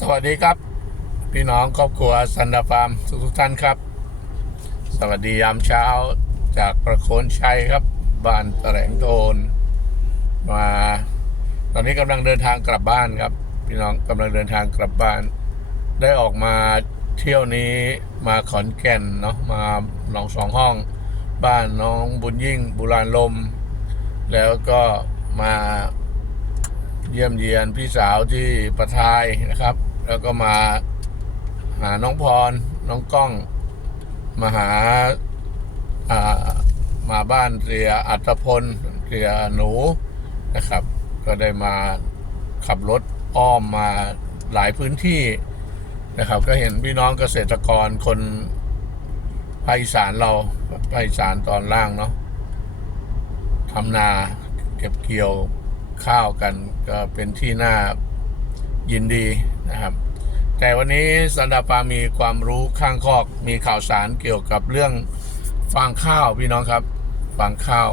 สวัสดีครับ พี่น้องครอบครัวสันดาฟาร์มทุกท่านครับ สวัสดียามเช้าจากประโคนชัยครับบ้านแถลงโทนมา ตอนนี้กำลังเดินทางกลับบ้านครับ พี่น้องกำลังเดินทางกลับบ้าน ได้ออกมาเที่ยวนี้มาขอนแก่นเนาะมาหนองสองห้อง บ้านน้องบุญยิ่งบุราณลม แล้วก็มาเยี่ยมเยียนพี่สาวที่ประทายนะครับ แล้วก็มาหาน้องพร น้องก้อง มาหาอ่ามาบ้านเสียอัตพลเสียหนูนะครับ ก็ได้มาขับรถอ้อมมาหลายพื้นที่นะครับ ก็เห็นพี่น้องเกษตรกรคนภาคอีสานเราภาคอีสานตอนล่างเนาะทำนาเก็บเกี่ยวข้าวกันก็เป็นที่น่า ยินดีนะครับ แต่วันนี้สันดาปามีความรู้ข้างคอก มีข่าวสารเกี่ยวกับเรื่องฟางข้าวพี่น้องครับฟางข้าว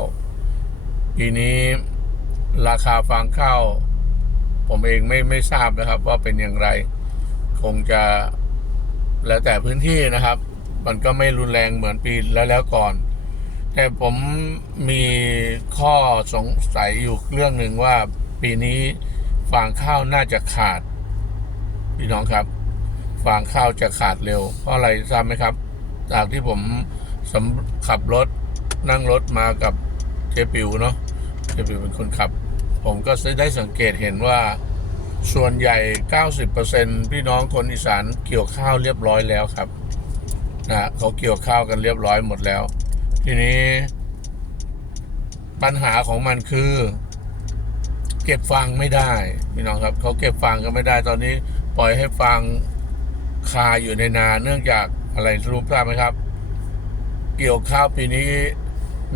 ปีนี้ราคาฟางข้าว ผมเองไม่ไม่ทราบนะครับ ว่าเป็นอย่างไร คงจะแล้วแต่พื้นที่นะครับ มันก็ไม่รุนแรงเหมือนปีแล้วแล้วก่อน แต่ผมมีข้อสงสัยอยู่เรื่องหนึ่งว่าปีนี้ฟางข้าวน่าจะขาด พี่น้องครับฟางข้าวจะขาดเร็ว เพราะอะไรทราบไหมครับ จากที่ผมสขับรถนั่งรถมากับเจปิวเนาะเจปิวเป็นคนขับ ผมก็ได้สังเกตเห็นว่าส่วนใหญ่ 90%พี่น้องคนอีสานเกี่ยวข้าวเรียบร้อยแล้วครับนะเขาเกี่ยวข้าวกันเรียบร้อยหมดแล้ว ทีนี้ ปัญหาของมันคือ เก็บฟางไม่ได้ พี่น้องครับ เขาเก็บฟางกันไม่ได้ตอนนี้ ปล่อยให้ฟางคาอยู่ในนาเนื่องจากอะไรรู้ทราบไหมครับ เกี่ยวข้าวปีนี้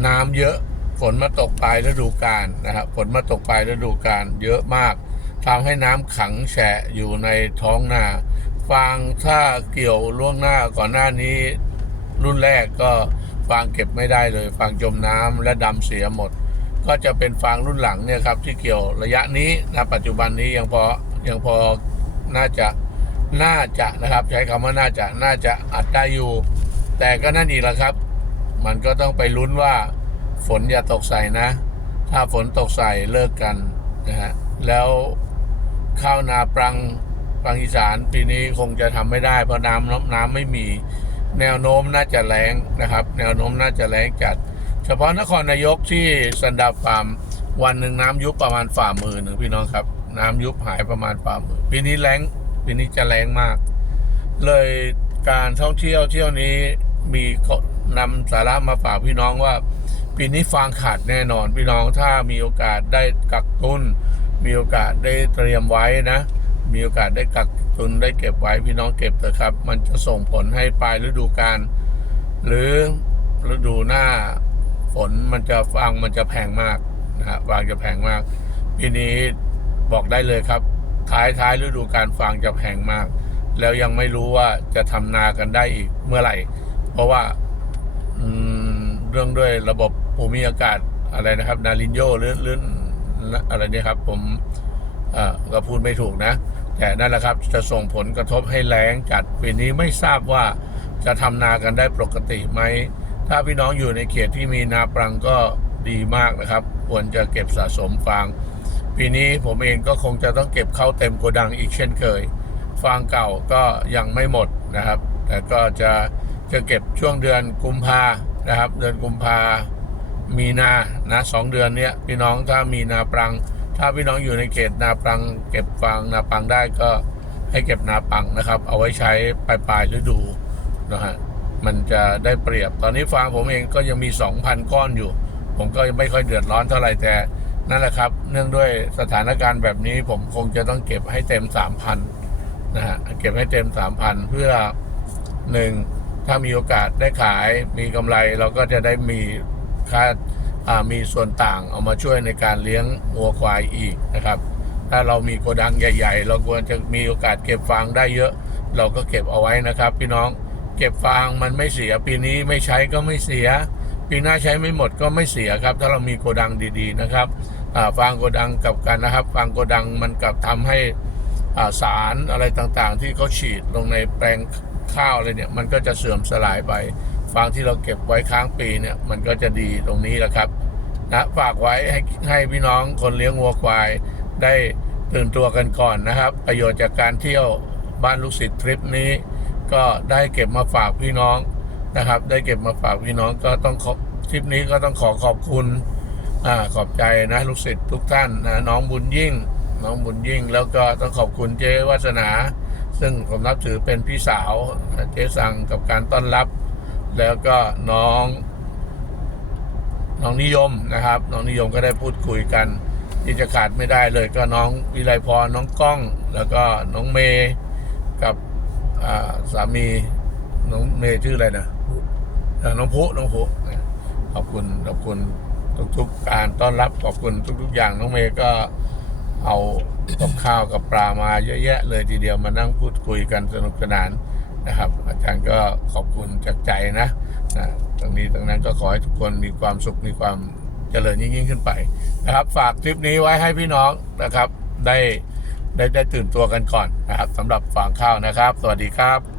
น้ำเยอะฝนมาตกปลายฤดูกาลนะครับฝนมาตกปลายฤดูกาลเยอะมากทำให้น้ำขังแฉะอยู่ในท้องนาฟางถ้าเกี่ยวล่วงหน้าก่อนหน้านี้ รุ่นแรกก็ฟางเก็บไม่ได้เลย ฟางจมน้ำและดำเสียหมด ก็จะเป็นฟางรุ่นหลังเนี่ยครับที่เกี่ยวระยะนี้นะปัจจุบันนี้ยังพอยังพอ น่าจะน่าจะนะครับ ใช้คำว่าน่าจะน่าจะอัดได้อยู่ แต่ก็นั่นอีกแหละครับ มันก็ต้องไปลุ้นว่า ฝนอย่าตกใส่นะ ถ้าฝนตกใส่เลิกกันนะฮะแล้วข้าวนาปรังปรังอีสานปีนี้คงจะทำไม่ได้เพราะน้ำน้ำน้ำไม่มี แนวโน้มน่าจะแรงนะครับ แนวโน้มน่าจะแรงจัด เฉพาะนครนายกที่สันดาฟาร์มวันหนึ่งน้ำยุบประมาณฝ่ามือหนึ่งพี่น้องครับ น้ำยุบหายประมาณฝ่ามือปีนี้แรงปีนี้จะแรงมาก เลยการท่องเที่ยวเที่ยวนี้มีนำสาระมาฝากพี่น้องว่า ปีนี้ฟางขาดแน่นอนพี่น้องถ้ามีโอกาสได้กักตุน มีโอกาสได้เตรียมไว้นะ มีโอกาสได้กักตุนได้เก็บไว้พี่น้องเก็บเถอะครับ มันจะส่งผลให้ปลายฤดูกาลหรือฤดูหน้าฝนมันจะฟางมันจะแพงมากนะฮะฟางจะแพงมากปีนี้ บอกได้เลยครับ ท้ายท้ายฤดูกาลฟางจะแพงมาก แล้วยังไม่รู้ว่าจะทำนากันได้อีกเมื่อไหร่ เพราะว่าเรื่องด้วยระบบภูมิอากาศอะไรนะครับ นารินโยหรือหรืออะไรเนี่ยครับ ผมอ่าก็พูดไม่ถูกนะ แต่นั่นแหละครับจะส่งผลกระทบให้แล้งจัดปีนี้ไม่ทราบว่าจะทำนากันได้ปกติไหม ถ้าพี่น้องอยู่ในเขตที่มีนาปรังก็ดีมากนะครับ ควรจะเก็บสะสมฟาง ปีนี้ผมเองก็คงจะต้องเก็บเข้าเต็มโกดังอีกเช่นเคย ฟางเก่าก็ยังไม่หมดนะครับ แต่ก็จะจะเก็บช่วงเดือนกุมภานะครับ เดือนกุมภามีนานะสองเดือนเนี้ยพี่น้องถ้ามีนาปรัง ถ้าพี่น้องอยู่ในเขตนาปรัง เก็บฟางนาปรังได้ก็ให้เก็บนาปังนะครับ เอาไว้ใช้ปลายปลายฤดูนะฮะมันจะได้เปรียบตอนนี้ฟางผมเองก็ยังมี 2,000 ก้อนอยู่ ผมก็ไม่ค่อยเดือดร้อนเท่าไหร่แต่ นั่นแหละครับ เนื่องด้วยสถานการณ์แบบนี้ผมคงจะต้องเก็บให้เต็ม3,000นนะฮะเก็บให้เต็ม3,000เพื่อหนึ่งถ้ามีโอกาสได้ขายมีกำไรเราก็จะได้มีค่าอ่ามีส่วนต่างเอามาช่วยในการเลี้ยงวัวควายอีกนะครับ ถ้าเรามีโกดังใหญ่ ๆ เราควรจะมีโอกาสเก็บฟางได้เยอะ เราก็เก็บเอาไว้นะครับ พี่น้องเก็บฟางมันไม่เสียปีนี้ไม่ใช้ก็ไม่เสีย ปีหน้าใช้ไม่หมดก็ไม่เสียครับ ถ้าเรามีโกดังดีๆนะครับ ฟางโกดังกับกันนะครับ ฟางโกดังมันกับทำให้สารอะไรต่างๆ ที่เขาฉีดลงในแปลงข้าวอะไรเนี่ยมันก็จะเสื่อมสลายไป ฟางที่เราเก็บไว้ค้างปีเนี่ยมันก็จะดีตรงนี้แหละครับนะฝากไว้ให้ให้พี่น้องคนเลี้ยงวัวควายได้ตื่นตัวกันก่อนนะครับ ประโยชน์จากการเที่ยวบ้านลูกศิษย์ทริปนี้ ก็ได้เก็บมาฝากพี่น้องนะครับ ได้เก็บมาฝากพี่น้องก็ต้องขอทริปนี้ก็ต้องขอขอบคุณ อ่าขอบใจนะลูกศิษย์ทุกท่านนะน้องบุญยิ่ง น้องบุญยิ่ง แล้วก็ต้องขอบคุณเจ๊วาสนา ซึ่งผมนับถือเป็นพี่สาวเจ๊สั่งกับการต้อนรับ แล้วก็น้อง น้องนิยมนะครับ น้องนิยมก็ได้พูดคุยกันที่จะขาดไม่ได้เลย ก็น้องวิไลพรน้องก้อง แล้วก็น้องเมย์กับาสามีน้องเมย์ชื่ออะไรนะน้องพุน้องพุขอบคุณขอบคุณ ทุกๆการต้อนรับขอบคุณทุก ๆ อย่างน้องเมย์ก็เอากับข้าวกับปลามาเยอะแยะเลยทีเดียวมานั่งพูดคุยกันสนุกสนานนะครับ อาจารย์ก็ขอบคุณจากใจนะนะตรงนี้ตรงนั้นก็ขอให้ทุกคนมีความสุขมีความเจริญยิ่งยิ่งขึ้นไปนะครับ ฝากคลิปนี้ไว้ให้พี่น้องนะครับ ได้ได้ได้ตื่นตัวกันก่อนนะครับสำหรับฟางข้าวนะครับ สวัสดีครับ